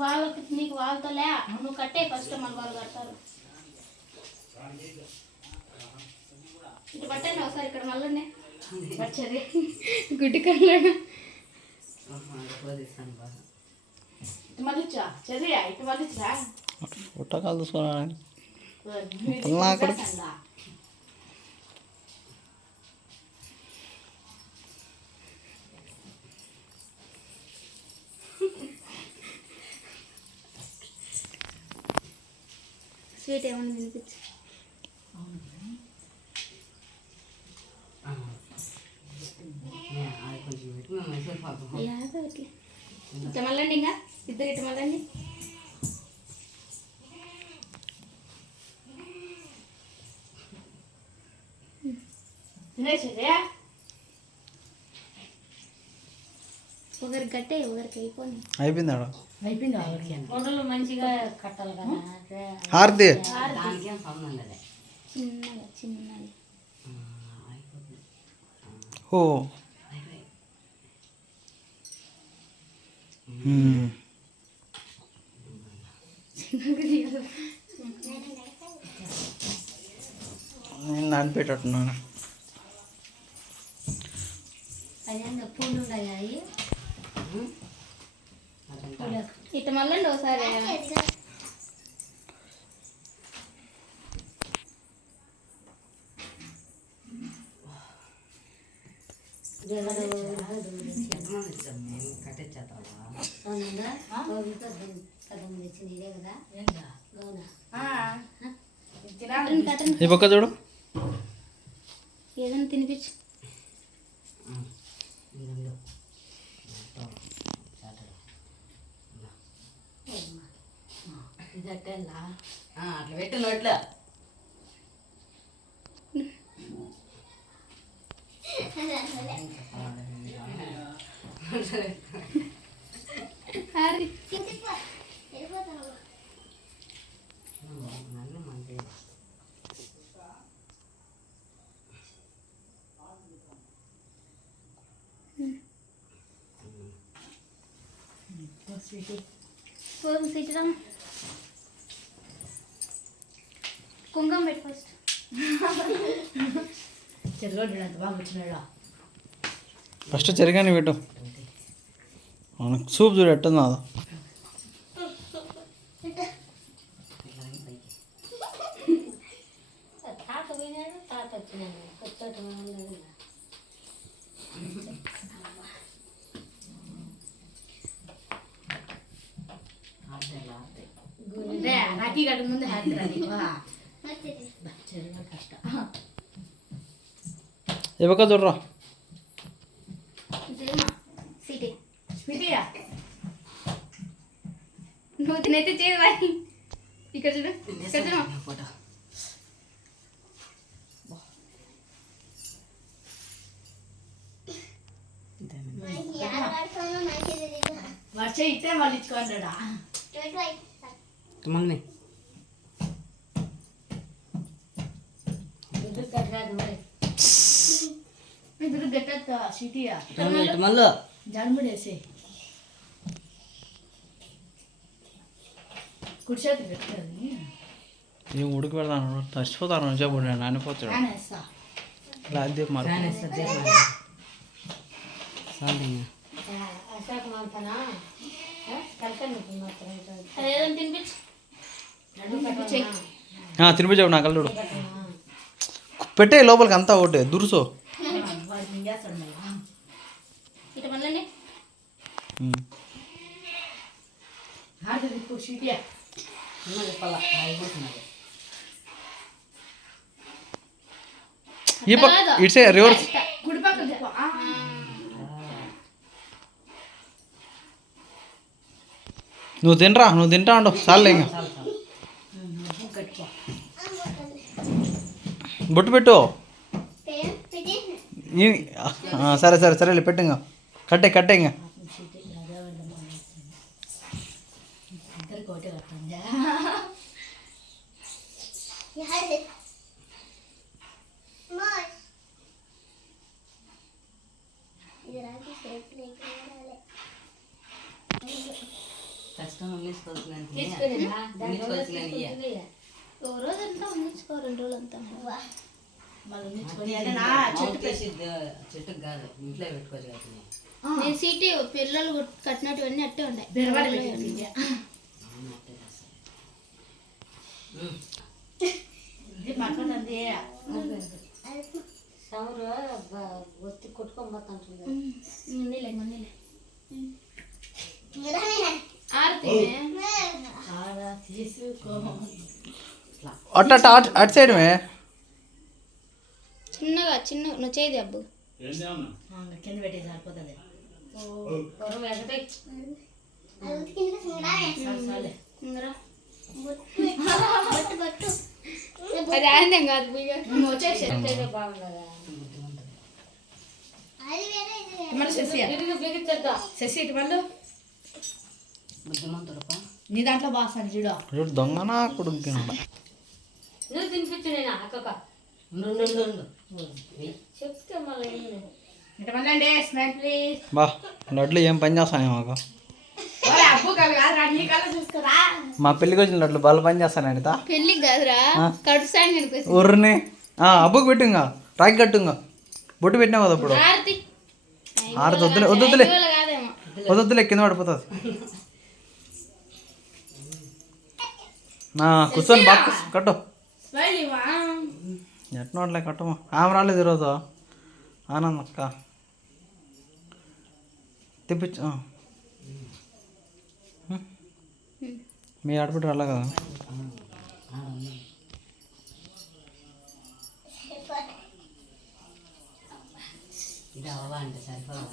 వాళ్ళకి నీకు వాళ్ళతోలే నువ్వు కట్టే ఫస్ట్ మన వాళ్ళు కడతారు. ఇటు పట్టండి ఒకసారి ఇక్కడ మళ్ళీ వచ్చేది గుడ్డి కళ్ళ ఇటు మళ్ళీ చదివా ఇటు మళ్ళీ ఫోటో కాల్ చూసుకోవాలి. స్వీట్ ఏమన్నా వినిపించు. ఇట్లా మళ్ళండి ఇంకా ఇద్దరు ఇటు మళ్ళండి. ఒకరికి కట్టే ఒకరికి అయిపోయింది. అయిపోయింది కొండలు మంచిగా కట్టాలి కదా. హారతి చిన్నగా చిన్నగా ఓ నేను నానిపెట్టున్నాను. పూలు ఉన్నాయి ఇట్లా మళ్ళండి ఒకసారి. ఈ పక్క చూడు ఏదైనా తినిపించు. అట్లా పెట్టు నోట్లో. కుంగం పెట్టు ఫస్ట్. ఫస్ట్ చెరిగాని పెట్టు. సూప్ చూడు ఎట్టుందో అది. తాత పోయినాడు తాత వచ్చినాడు కొత్తటి రాఖీ కట్ట ముందు హ్యాపీ కష్టం. ఈ పక్క చూడరా. నువ్వు తినైతే చేయదు. ఇక్కడ చూడు ఇక్కడ చూడు. వర్ష ఇట్టే వాళ్ళు ఇచ్చుకోండా మమ్మీ ఇద్దరు గట్ట సిటీయా మళ్ళీ జన్మడేసి కుర్చేతి పెట్టాలి. ఏం ఉడికి పెడతాను చచ్చిపోతాను చెప్పండి నానిపోతాడు. ఇలా అద్దె మరి తినిపించావు నా కళ్ళు పెట్టే లోపలికి అంతా ఒకటే దురుసో. ఈ పక్క ఇట్సే రివర్స్. నువ్వు తినరా నువ్వు తింటా ఉండవు చాలే. ఇంకా బొట్టు పెట్టు. సరే సరే సరేలే పెట్టు. ఇంకా కట్టే కట్టే. ఇంకా కష్టం ఉండించుకోవాల్సినంత ఓ రోజంతా ఉంచుకో 2 రోజులంతా చెట్టుకు కాదు ఇంట్లో పెట్టుకోవచ్చు కదా నేను సీటీ పిల్లలు కట్టినట్టువన్నీ అట్టే ఉన్నాయి ఒత్తి కొట్టుకోబోతుంటుంది అటు సైడ్ చిన్నగా నువ్వు చేయది అబ్బు కింద పెట్టి సరిపోతుంది అది ఆనందం కాదు శశి ఇటు వాళ్ళు బుద్ధిమంతుడప్ప నీ దాంట్లో బాసాను చూడు దొంగనా కొడుకు నువ్వు తినిపించు నేను అక్కక చెప్తే మళ్ళీ ఇటు మళ్ళీ స్మైల్ ప్లీజ్ బా లడ్లు ఏం పని చేస్తానే మాకు అబ్బు కాదు కాదు నీ కళ్ళు చూసుకోరా మా పెళ్ళికి వచ్చిన లడ్లు బాగా పని చేస్తాను అనిత పెళ్ళికి కాదురా కడుపు సాంగ్ ఊరిని అబ్బుకి పెట్టుగా రాకి కట్టుగా బొట్టు పెట్టినావు కదా ఇప్పుడు ఆరతి వద్దులే కాదేమో వద్దులే కింద పడిపోతుంది కూర్చొని బాగా కట్టు స్మైల్ ఇవ్వా ఎట్నోట్లే కట్టమా ఆమె రాలేదు ఈరోజు ఆనంద్ అక్క తెప్పించు మీ ఆడపిట్ట రాలే కదా ఇది అవ్వ అంటే సరిపోదు